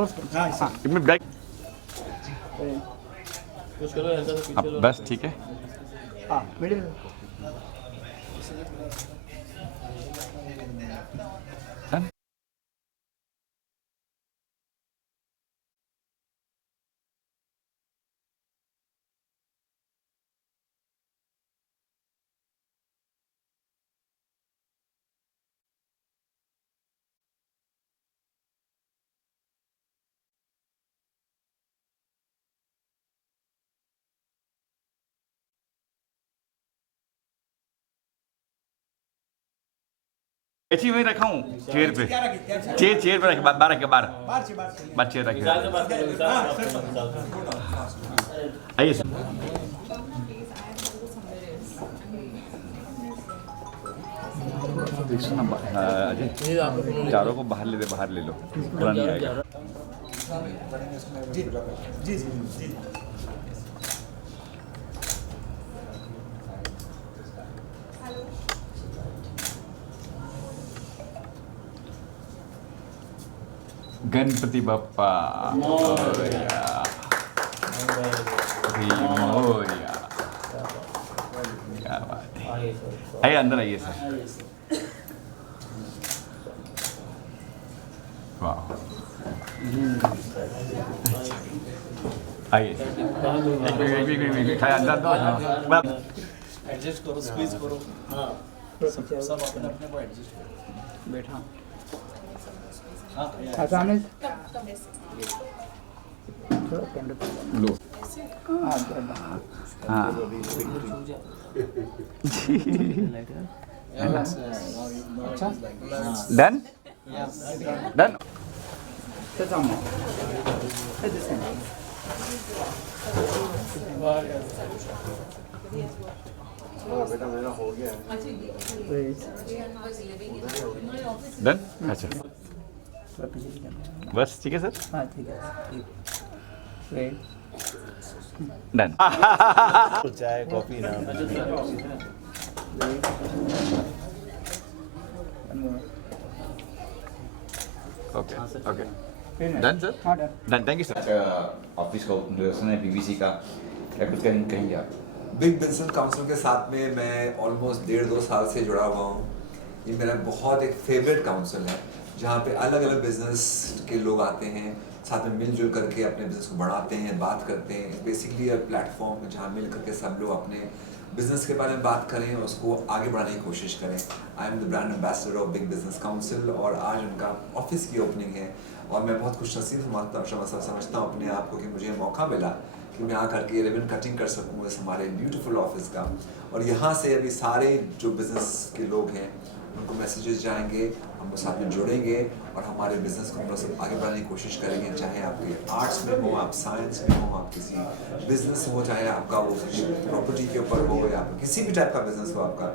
मैं बैक कुछ करो ऐसा तो पीछे लो बस ठीक है। हाँ मिडिल Done? ऐसी वही रखा हूँ चेयर पे, चेयर पे रखे, बाहर रखे, बाहर चेयर रखे। विशाल से बात करो विशाल से। आइए सर। सुना अजय, चारों को बाहर ले लो, पूरा नहीं आएगा। जी जी जी गणपति बप्पा मोरया, मोरया। क्या बात है। आइए अंदर आइए सर। वाह, आइए अंदर। एडजस्ट करो, स्क्वीज करो। हाँ सब अपने अपने को एडजस्ट करो। बैठा हाँ सामने लो। हाँ अच्छा डन डन। डन। अच्छा बस ठीक है सर। हाँ ठीक है डन। चाय कॉफी ना ओके ओके डन सर। हाँ done. Done, thank you sir. Office का इंट्रोडक्शन है बीबीसी का, क्या कुछ कहेंगे आप? बिग बिजनेस काउंसिल के साथ में मैं ऑलमोस्ट 1.5-2 साल से जुड़ा हुआ हूँ। ये मेरा बहुत एक फेवरेट काउंसिल है जहाँ पे अलग अलग बिजनेस के लोग आते हैं, साथ में मिलजुल करके अपने बिजनेस को बढ़ाते हैं, बात करते हैं। बेसिकली एक प्लेटफॉर्म जहाँ मिल करके सब लोग अपने बिजनेस के बारे में बात करें और उसको आगे बढ़ाने की कोशिश करें। I am the brand ambassador of big business council और आज उनका ऑफिस की ओपनिंग है और मैं बहुत खुशनसीब समझता हूँ अपने आप को कि मुझे मौका मिला कि मैं आकर के रिबन कटिंग कर सकूँ इस हमारे ब्यूटीफुल ऑफिस का। और यहाँ से अभी सारे जो बिज़नेस के लोग हैं उनको मैसेजेस जाएंगे, हम लोग साथ में जुड़ेंगे और हमारे बिज़नेस को हम लोग सब आगे बढ़ाने की कोशिश करेंगे। चाहे आपके आर्ट्स में हो, आप साइंस में हो, आप किसी बिजनेस हो, चाहे आपका वो प्रॉपर्टी के ऊपर हो या किसी भी टाइप का बिजनेस हो आपका,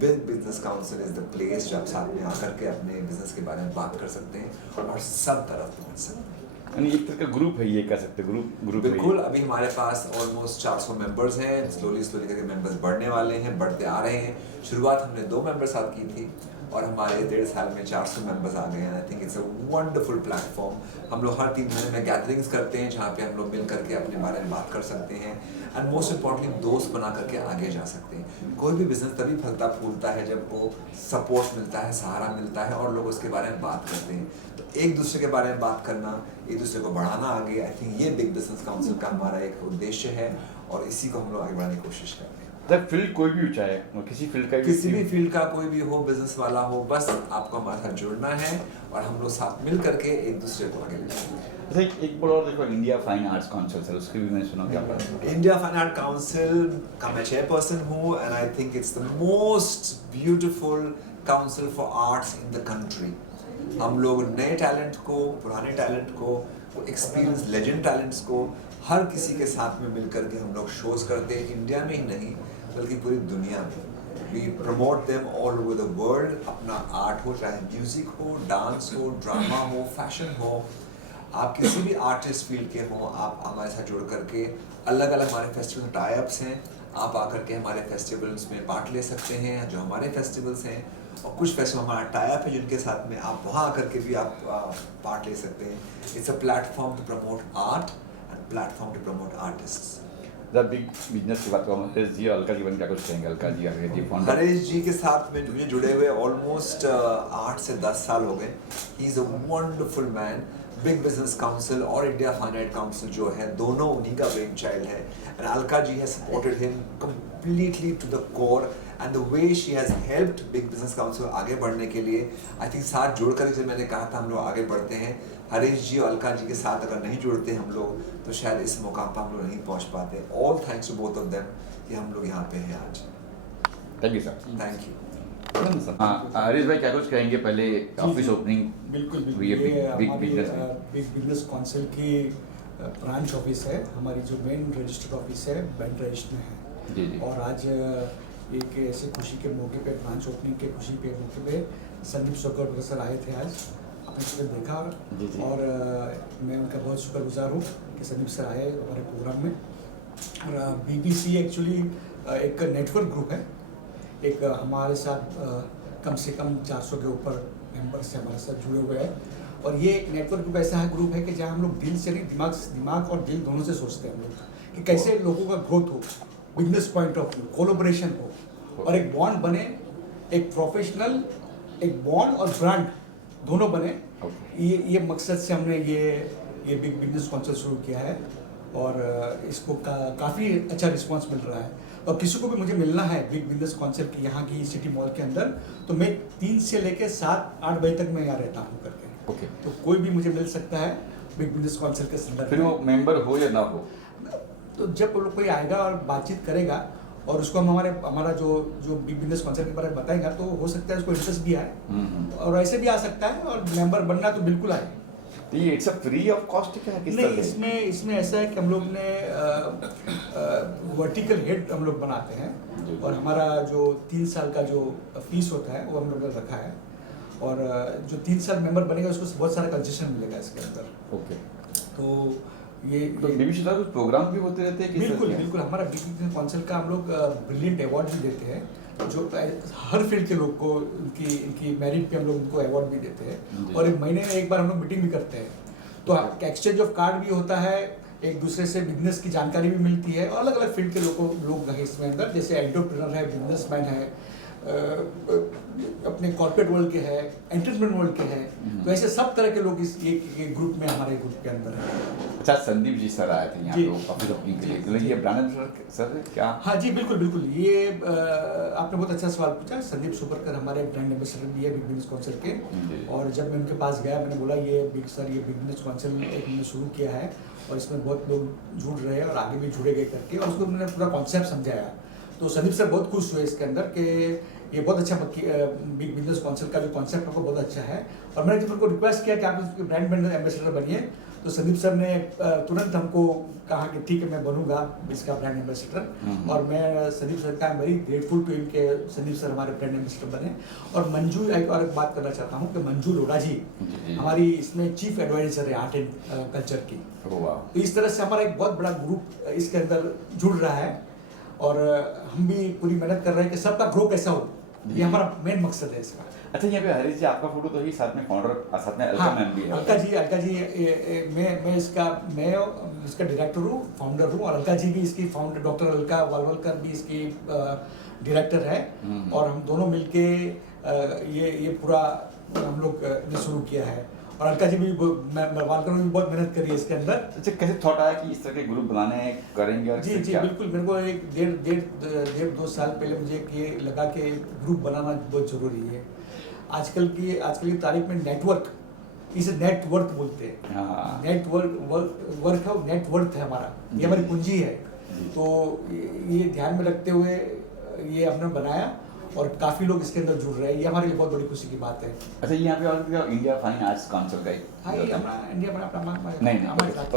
big business council is the place जो आप साथ में आकर के अपने बिजनेस के बारे में बात कर सकते हैं और सब तरफ पहुँच सकते हैं। यानी एक तरह का ग्रुप है, ये कह सकते ग्रुप बिल्कुल। अभी हमारे पास ऑलमोस्ट 400 मेंबर्स हैं। स्लोली करके मेंबर्स बढ़ने वाले हैं, बढ़ते आ रहे हैं। शुरुआत हमने 2 मेंबर साथ की थी और हमारे 1.5 साल में 400 मेंबर्स आ गए हैं। I think it's a wonderful platform. हम लोग हर 3 महीने में गैदरिंग्स करते हैं जहाँ पे हम लोग मिल करके अपने बारे में बात कर सकते हैं एंड मोस्ट इम्पॉर्टेंटली दोस्त बना करके आगे जा सकते हैं। कोई भी बिजनेस तभी फलता फूलता है जब वो सपोर्ट मिलता है, सहारा मिलता है और लोग उसके बारे में बात करते हैं। तो एक दूसरे के बारे में बात करना, एक दूसरे को बढ़ाना आगे, आई थिंक ये बिग बिजनेस काउंसिल का हमारा एक उद्देश्य है और इसी को हम लोग आगे बढ़ाने की कोशिश कर रहे हैं। सर फील्ड कोई भी चाहे, किसी फील्ड का, किसी भी फील्ड का कोई भी हो, बिजनेस वाला हो, बस आपको हमारे साथ जुड़ना है और हम लोग साथ मिल करके एक दूसरे को आगे ले जाएंगे। अच्छा एक बार और देखो, India fine arts council sir, उसके भी मैंने सुना क्या पढ़ा। इंडिया फाइन आर्ट काउंसिल का मैं चेयरपर्सन हूँ and I think it's the most beautiful council for arts in the country. हम लोग नए टैलेंट को, पुराने टैलेंट को, एक्सपीरियंस लेजेंड टैलेंट्स को हर किसी के साथ में मिल करके हम लोग शोज करते हैं, इंडिया में ही नहीं बल्कि पूरी दुनिया में। We promote them all over the world. अपना आर्ट हो, चाहे म्यूजिक हो, डांस हो, ड्रामा हो, फैशन हो, आप किसी भी आर्टिस्ट फील्ड के हों, आप हमारे साथ जुड़ करके अलग अलग हमारे फेस्टिवल टाई अप्स हैं, आप आकर के हमारे फेस्टिवल्स में पार्ट ले सकते हैं जो हमारे फेस्टिवल्स हैं और कुछ फेस्टिवल हमारा टाइप है जिनके साथ में आप वहाँ आकर के भी आप पार्ट ले सकते हैं. It's a platform to promote art and platform to promote artist. जब बिग बिजनेस की बात करूँ हरीश जी और अलका जीवन क्या कुछ कहेंगे? अलका जी हरीश जी फाउंडर. हरीश जी के साथ में मुझे जुड़े हुए ऑलमोस्ट 8 से 10 साल हो गए. He is a wonderful man. Big business council और इंडिया फाइन आर्ट काउंसिल जो है दोनों उन्हीं का ब्रेन चाइल्ड है. And Alka ji has supported him completely to the core and the way she has helped Big Business Council आगे बढ़ने के लिए. आई थिंक साथ जुड़कर जब मैंने कहा था हम लोग आगे बढ़ते हैं. हरीश जी और अलका जी के साथ अगर नहीं जुड़ते हम लोग तो शायद इस मौका पर हम लोग नहीं पहुंच पाते. All thanks to both of them कि हम लोग यहाँ पे हैं आज. Thank you sir. Thank you. हाँ हरीश भाई क्या कुछ कहेंगे? पहले ऑफिस ओपनिंग बिल्कुल हुई है ये बिग हमारी बिजनेस में. बिग बिजनेस काउंसिल की ब्रांच ऑफिस है. हमारी जो मेन रजिस्टर्ड ऑफिस है बैंक रजिस्टर में है. जी जी. और आज एक ऐसे खुशी के मौके पे ब्रांच ओपनिंग के खुशी के मौके पे संदीप सोकर सर आए थे आज. आपने सुबह देखा जी जी. और मैं उनका बहुत शुक्रगुजार हूँ कि संदीप सर आए हमारे प्रोग्राम में. और BBC एक्चुअली एक नेटवर्क ग्रुप है. एक हमारे साथ कम से कम 400 के ऊपर मेंबर्स हमारे साथ जुड़े हुए हैं. और ये एक नेटवर्क ग्रुप ऐसा है ग्रुप है कि जहाँ हम लोग दिल से नहीं दिमाग और दिल दोनों से सोचते हैं हम लोग कि कैसे लोगों का ग्रोथ हो, business point of view, collaboration हो और एक बॉन्ड बने. एक प्रोफेशनल एक बॉन्ड और ब्रांड दोनों बने. ये मकसद से हमने ये बिग बिजनेस काउंसिल शुरू किया है. और इसको काफ़ी अच्छा रिस्पांस मिल रहा है. और किसी को भी मुझे मिलना है बिग बिजनेस काउंसिल की यहाँ की सिटी मॉल के अंदर तो मैं 3 से लेकर 7-8 बजे तक मैं यहाँ रहता हूँ करके. ओके. तो कोई भी मुझे मिल सकता है बिग बिजनेस काउंसिल के संदर्भ फिर वो मेंबर हो या ना हो तो जब लोग कोई आएगा और बातचीत करेगा और उसको हम हमारा जो बिग बिजनेस काउंसिल के बारे में बताएंगा तो हो सकता है उसको इंटरेस्ट भी आए और ऐसे भी आ सकता है. और मेंबर बनना तो बिल्कुल आए. ये it's a free of cost क्या है? किस नहीं तरह से? इसमें ऐसा है कि हम लोग ने वर्टिकल हेड हम लोग बनाते हैं. और हमारा जो 3 साल का जो फीस होता है वो हम लोग ने रखा है. और जो 3 साल मेंबर बनेगा उसको बहुत सारा कंसेशन मिलेगा इसके अंदर. ओके. तो ये BBC कुछ प्रोग्राम भी होते रहते हैं? बिल्कुल हमारा बिग बिजनेस काउंसिल का हम लोग ब्रिलियंट अवार्ड भी देते हैं. जो हर फील्ड के लोग को इनकी मेरिट पे हम लोग उनको अवार्ड भी देते हैं. और एक महीने में एक बार हम लोग मीटिंग भी करते हैं. तो एक्सचेंज ऑफ कार्ड भी होता है. एक दूसरे से बिजनेस की जानकारी भी मिलती है. और अलग अलग फील्ड के लोग हैं इसमें अंदर. जैसे एंटरप्रेन्योर है, बिजनेसमैन है, अपने कॉर्पोरेट वर्ल्ड के हैं, एंटरप्रेन्योर वर्ल्ड के हैं. तो ऐसे सब तरह के लोग इस ये ग्रुप में हमारे ग्रुप के अंदर हैं. अच्छा संदीप जी सर आए थे यहाँ पे ऑफिस ओपनिंग के लिए. तो ये ब्रांड सर क्या? हाँ जी बिल्कुल. ये आपने बहुत अच्छा सवाल पूछा. संदीप सुपरकर हमारे ब्रांड एम्बेसडर भी है बिग बिजनेस काउंसिल के. और जब मैं उनके पास गया मैंने बोला ये बिग बिजनेस काउंसिल एक हमने शुरू किया है और इसमें बहुत लोग जुड़ रहे हैं और आगे भी जुड़ेंगे करके. और उसको मैंने पूरा कॉन्सेप्ट समझाया. तो संदीप सर बहुत खुश हुए इसके अंदर कि ये बहुत अच्छा बिग बिजनेस काउंसिल का जो कॉन्सेप्ट आपको बहुत अच्छा है. और मैंने जब उनको रिक्वेस्ट किया कि आप इसके ब्रांड एम्बेसडर बनिए तो संदीप सर ने तुरंत हमको कहा कि ठीक है मैं बनूंगा इसका ब्रांड एम्बेसडर. और मैं संदीप सर का वेरी ग्रेटफुल टू इनके संदीप सर हमारे ब्रांड एम्बेसडर बने. और मंजू एक और बात करना चाहता हूँ कि मंजू लोढ़ा जी हमारी इसमें चीफ एडवाइजर है आर्ट एंड कल्चर की. तो इस तरह से हमारा एक बहुत बड़ा ग्रुप इसके अंदर जुड़ रहा है. और हम भी पूरी मेहनत कर रहे हैं कि सबका ग्रो कैसा हो. ये हमारा मेन मकसद है इसका. अच्छा यहाँ पे हरीश जी आपका फोटो तो ही साथ में फाउंडर साथ में अलका मैम भी है. अलका जी मैं इसका डायरेक्टर हूँ, फाउंडर हूँ. और अलका जी भी इसकी फाउंडर डॉक्टर अलका वालवलकर भी इसकी डायरेक्टर है. और हम दोनों मिलके ये पूरा हम लोग ने शुरू किया है. और अलका जी भी वालकर भी बहुत मेहनत करी है इसके अंदर. अच्छा कैसे थॉट आया कि इस तरह के ग्रुप बनाने करेंगे? और जी बिल्कुल. मेरे को एक 1.5-2 साल पहले मुझे ये लगा कि ग्रुप बनाना बहुत ज़रूरी है. आजकल की तारीख में नेटवर्क इसे नेटवर्थ बोलते हैं. नेटवर्क है, नेटवर्थ है हमारा. ये हमारी पूंजी है. तो ये ध्यान में रखते हुए ये हमने बनाया और काफ़ी लोग इसके अंदर जुड़ रहे हैं. ये हमारे लिए बहुत बड़ी खुशी की बात है. अच्छा यहाँ पे और इंडिया फाइन आर्ट्स काउंसिल का हाँ ये हमारा इंडिया में अपना नहीं हमारे साथ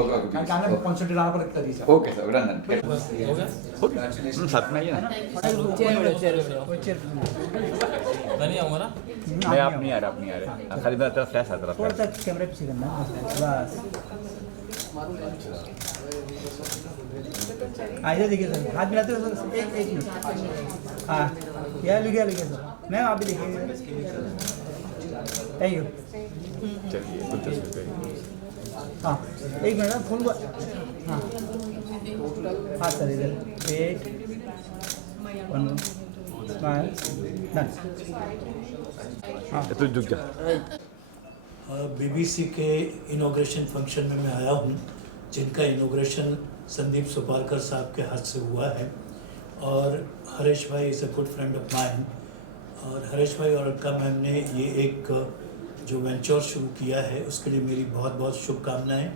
कॉन्सेंट्रेट आना पर कर दीजिए. Okay sir done. साथ में आइए ना. नहीं आऊँगा ना. नहीं आप नहीं आ रहे खाली मेरा तरफ फ्लैश आता थोड़ा सा कैमरे पीछे करना बस. आइए देखिए सर हाथ मिलाते हो सर. एक मिनट. हाँ क्या लिखा सर. मैम आप भी देखिए। Thank you. चलिए कुछ तस्वीर हाँ एक मिनट फोन को। हाँ हाँ सर इधर वेट 1 स्माइल डन। हाँ तो झुक जा। बीबीसी के इनॉग्रेशन फंक्शन में मैं आया हूँ, जिनका इनॉग्रेशन संदीप सुपारकर साहब के हाथ से हुआ है। और हरीश भाई is a good friend of mine, और हरीश भाई और अलका मैम ने ये एक जो वेंचर शुरू किया है उसके लिए मेरी बहुत बहुत शुभकामनाएं।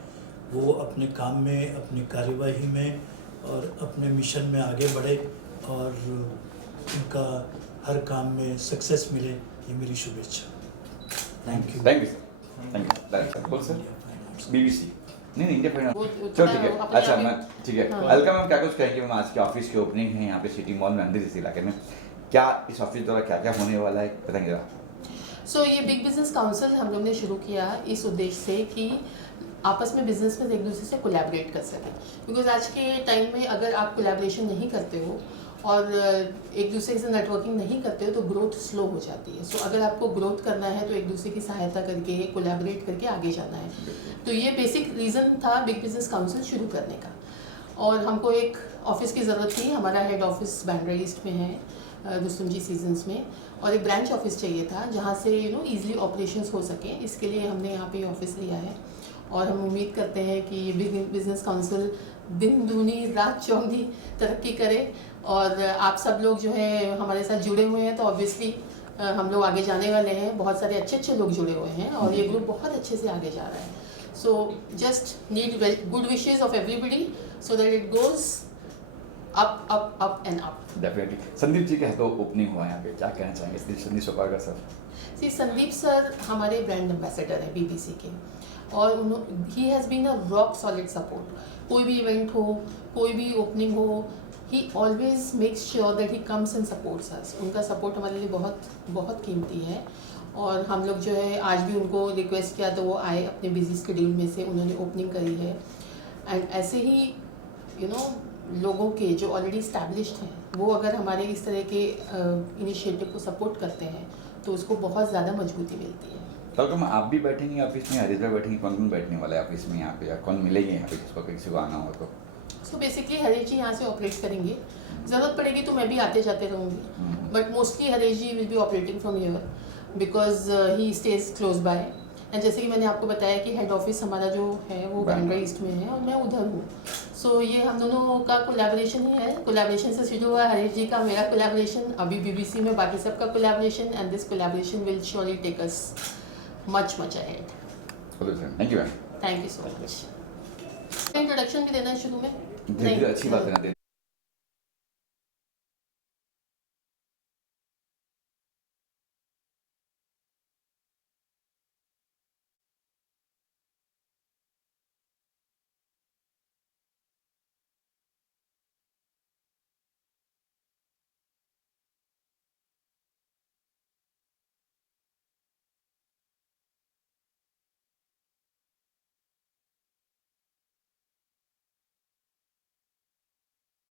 वो अपने काम में, अपनी कार्यवाही में और अपने मिशन में आगे बढ़े और उनका हर काम में सक्सेस मिले, ये मेरी शुभेच्छा। Thank you. Thank you thank you director बोल सर बीबीसी नहीं इंडिया फाइनल वो चलो ठीक है अपने अच्छा आप ही- मैं ठीक है हाँ। अलका मैम क्या कुछ कहेंगे मैम आज के ऑफिस की ओपनिंग है यहाँ पे सिटी मॉल में अंदर इस इलाके में क्या इस ऑफिस द्वारा क्या क्या होने वाला है बताएंगे जरा सो ये बिग बिजनेस काउंसिल हम लोग ने शुरू किया इस उद्देश्य से कि आपस में बिजनेस में एक दूसरे से कोलैबोरेट कर सकें, बिकॉज आज के टाइम में अगर आप कोलैबोरेशन नहीं करते हो और एक दूसरे से नेटवर्किंग नहीं करते हो तो ग्रोथ स्लो हो जाती है। सो अगर आपको ग्रोथ करना है तो एक दूसरे की सहायता करके कोलैबोरेट करके आगे जाना है। तो ये बेसिक रीज़न था बिग बिजनेस काउंसिल शुरू करने का। और हमको एक ऑफिस की ज़रूरत थी, हमारा हेड ऑफिस बैंड्रा ईस्ट में है रुस्तम जी सीजन्स में, और एक ब्रांच ऑफिस चाहिए था जहाँ से ईजिली ऑपरेशंस हो सकें। इसके लिए हमने यहाँ पे ऑफिस लिया है और हम उम्मीद करते हैं कि ये बिग बिजनेस काउंसिल दिन दूनी रात चौगनी तरक्की करे और आप सब लोग जो है हमारे साथ जुड़े हुए हैं तो ऑब्वियसली हम लोग आगे जाने वाले हैं। बहुत सारे अच्छे अच्छे लोग जुड़े हुए हैं और ये ग्रुप बहुत अच्छे से आगे जा रहा है। So just need good wishes of everybody so that it goes up up up and up. Definitely Sandeep ji के हाथों ओपनिंग हुआ है यहाँ पे क्या कहना चाहेंगे Sandeep Suparkar sir see Sandeep sir हमारे ब्रांड एम्बेसडर हैं बीबीसी के और he has been a rock solid support. कोई भी इवेंट हो, कोई भी ओपनिंग हो, he always makes sure that he comes and supports us. उनका सपोर्ट हमारे लिए बहुत बहुत कीमती है और हम लोग जो है आज भी उनको रिक्वेस्ट किया तो वो आए अपने बिजी शेड्यूल में से, उन्होंने ओपनिंग करी है। एंड ऐसे ही लोगों के जो ऑलरेडी इस्टेब्लिश्ड हैं वो अगर हमारे इस तरह के इनिशिएटिव को सपोर्ट करते हैं तो उसको बहुत ज़्यादा मजबूती मिलती है। तो मैं आप भी बैठेंगे ऑफिस में, हरीश भाई बैठेंगे, कौन कौन बैठने वाला है ऑफिस में यहाँ पे या कौन मिलेंगे यहाँ पे जिसको किसी को आना हो तो? सो बेसिकली हरीश जी यहाँ से ऑपरेट करेंगे, ज़रूरत पड़ेगी तो मैं भी आते जाते रहूँगी, but mostly Harish ji will be operating from here because he stage close by. And जैसे कि मैंने आपको बताया कि हेड ऑफिस हमारा जो है वो बैंड्रा ईस्ट में है और मैं उधर हूँ। सो ये हम दोनों का कोलैबोरेशन ही है, कोलैबोरेशन से शुरू हुआ हरीश जी का, मेरा कोलैबोरेशन, अभी बीबीसी में बाकी सबका collaboration, and this collaboration will surely take us much ahead. Thank you ma'am. Thank you so much. Introduction भी देना है शुरू में? अच्छी बात है ना।